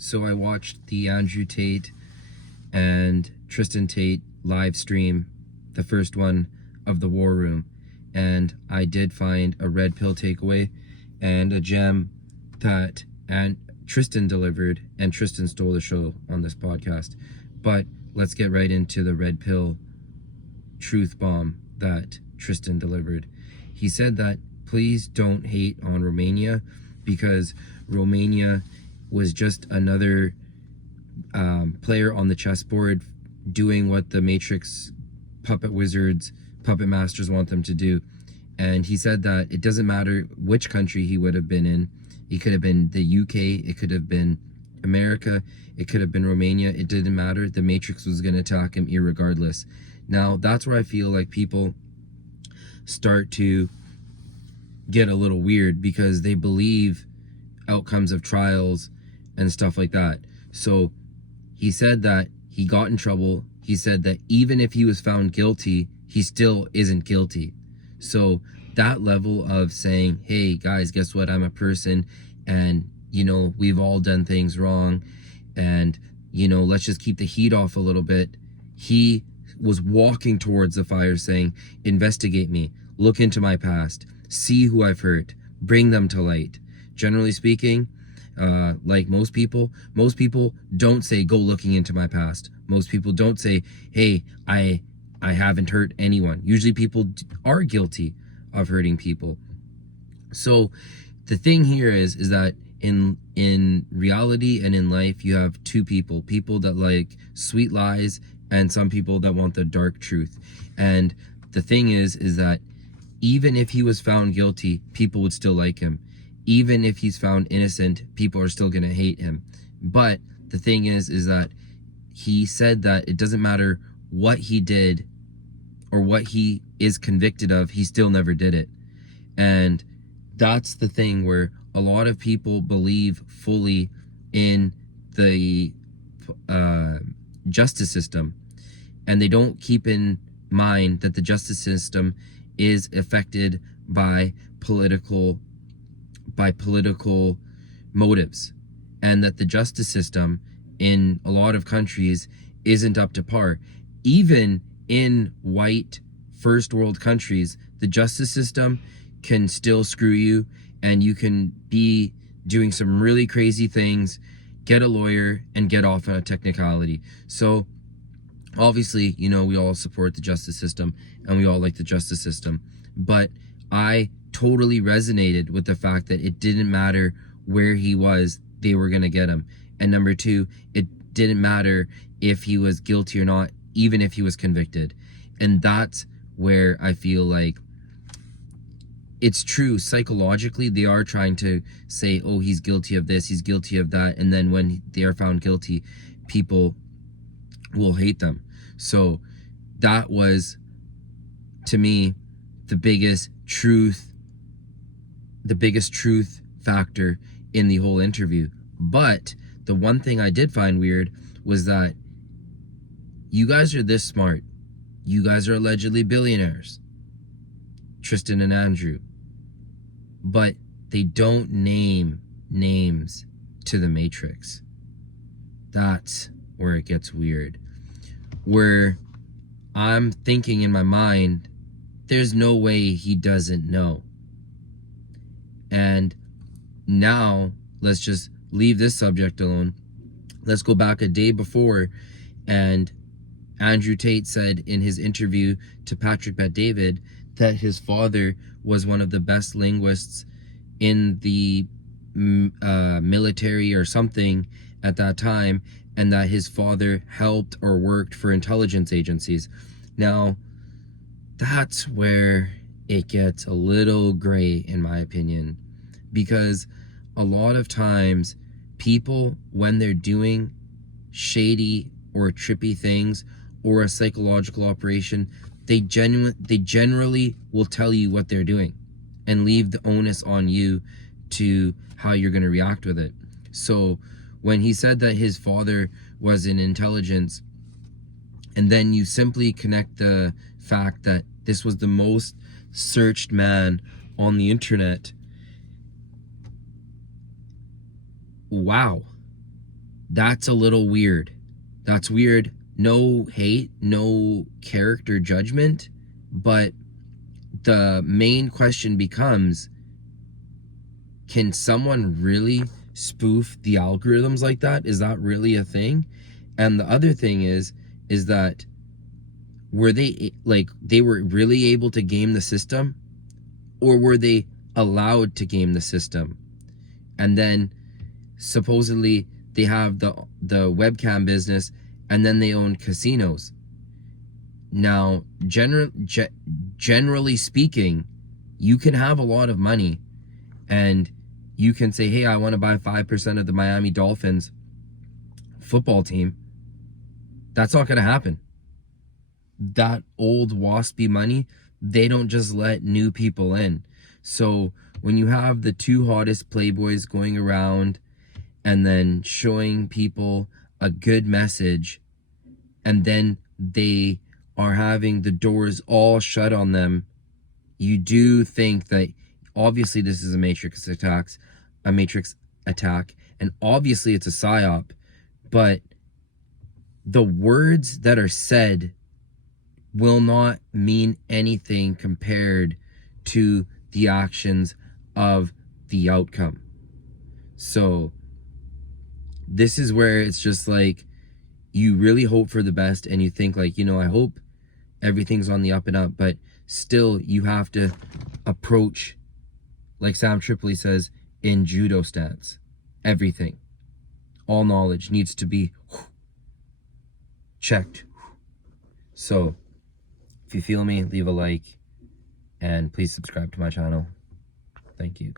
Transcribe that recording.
So I watched the Andrew Tate and Tristan Tate live stream, the first one of the War Room, and I did find a red pill takeaway and a gem that Tristan delivered, and Tristan stole the show on this podcast. But let's get right into the red pill truth bomb that Tristan delivered. He said that please don't hate on Romania because Romania was just another player on the chessboard doing what the Matrix puppet wizards, puppet masters want them to do. And he said that it doesn't matter which country he would have been in. It could have been the UK, it could have been America, it could have been Romania. It didn't matter. The Matrix was going to attack him irregardless. Now, that's where I feel like people start to get a little weird because they believe outcomes of trials and stuff like that. So he said that he got in trouble. He said that even if he was found guilty, he still isn't guilty. So that level of saying, hey guys, guess what? I'm a person and, we've all done things wrong and, let's just keep the heat off a little bit. He was walking towards the fire saying, investigate me, look into my past, see who I've hurt, bring them to light. Generally speaking, like most people don't say, go looking into my past. Most people don't say, hey, I haven't hurt anyone. Usually people are guilty of hurting people. So the thing here is that in reality and in life, you have two people that like sweet lies and some people that want the dark truth. And the thing is that even if he was found guilty, people would still like him. Even if he's found innocent, people are still going to hate him. But the thing is that he said that it doesn't matter what he did or what he is convicted of, he still never did it. And that's the thing where a lot of people believe fully in the justice system, and they don't keep in mind that the justice system is affected by political motives, and that the justice system in a lot of countries isn't up to par. Even in white first world countries, the justice system can still screw you, and you can be doing some really crazy things, get a lawyer, and get off on a technicality. So obviously, we all support the justice system and we all like the justice system, but I totally resonated with the fact that it didn't matter where he was, they were going to get him. And number two, it didn't matter if he was guilty or not, even if he was convicted. And that's where I feel like it's true. Psychologically, they are trying to say, oh, he's guilty of this, he's guilty of that. And then when they are found guilty, people will hate them. So that was, to me, the biggest truth factor in the whole interview. But the one thing I did find weird was that you guys are this smart. You guys are allegedly billionaires, Tristan and Andrew, but they don't name names to the Matrix. That's where it gets weird. Where I'm thinking in my mind, there's no way he doesn't know. And now let's just leave this subject alone. Let's go back a day before, and Andrew Tate said in his interview to Patrick Bet-David that his father was one of the best linguists in the military or something at that time, and that his father helped or worked for intelligence agencies. Now, that's where it gets a little gray, in my opinion, because a lot of times people, when they're doing shady or trippy things or a psychological operation, they generally will tell you what they're doing and leave the onus on you to how you're going to react with it. So when he said that his father was in intelligence, and then you simply connect the fact that this was the most searched man on the internet, wow. That's a little weird. That's weird. No hate, no character judgment, but the main question becomes, can someone really spoof the algorithms like that? Is that really a thing? And the other thing is that were they like, they were really able to game the system, or were they allowed to game the system? And then supposedly they have the webcam business, and then they own casinos. Now, generally speaking, you can have a lot of money and you can say, hey, I want to buy 5% of the Miami Dolphins football team. That's not going to happen. That old waspy money, they don't just let new people in. So when you have the two hottest playboys going around and then showing people a good message, and then they are having the doors all shut on them, you do think that obviously this is a matrix attack, and obviously it's a psyop, but the words that are said will not mean anything compared to the actions of the outcome. So this is where it's just like, you really hope for the best and you think like, I hope everything's on the up and up, but still you have to approach, like Sam Tripoli says, in judo stance. Everything, all knowledge needs to be checked. So if you feel me, leave a like and please subscribe to my channel. Thank you.